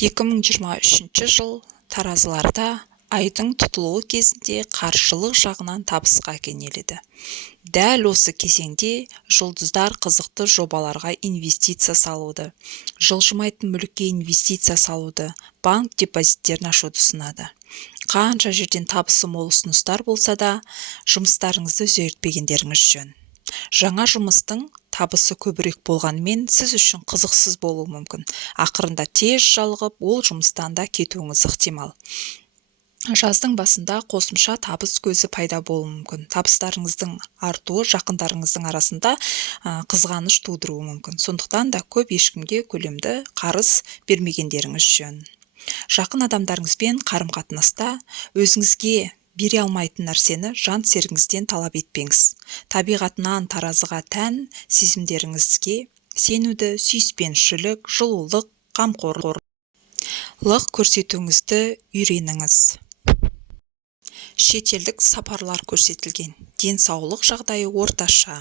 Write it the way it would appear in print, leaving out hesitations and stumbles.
2023 жыл таразыларда айдың тұтылуы кезінде қаржылық жағынан табысқа кенеледі. Дәл осы кезеңде жұлдыздар қызықты жобаларға инвестиция салуды, жылжымайтын мүлікке инвестиция салуды, банк депозиттерін ашуды ұсынады. Қанша жерден табысы мол ұсыныстар болса да, жұмыстарыңызды өзгертпегендеріңіз жөн. Жаңа жұмыстың табысы көбірек болғанымен сіз үшін қызықсыз болуы мүмкін. Ақырында тез жалығып, ол жұмыстан да кетуіңіз ықтимал. Жаздың басында қосымша табыс көзі пайда болуы мүмкін. Табыстарыңыздың артуы жақындарыңыздың арасында қызғаныш тудыруы мүмкін. Сондықтан да көп ешкімге көлемді қарыз бермегендеріңіз жөн. Жақын адамдарыңызбен қарым-қатынаста өзіңізге бере алмайтын нәрсені жан серігіңізден талап етпеңіз. Табиғатынан таразыға тән сезімдеріңізге сенуді, сүйіспеншілік, жылулық, қамқорлық көрсетуіңізді үйреніңіз. Шетелдік сапарлар көрсетілген. Денсаулық жағдайы орташа.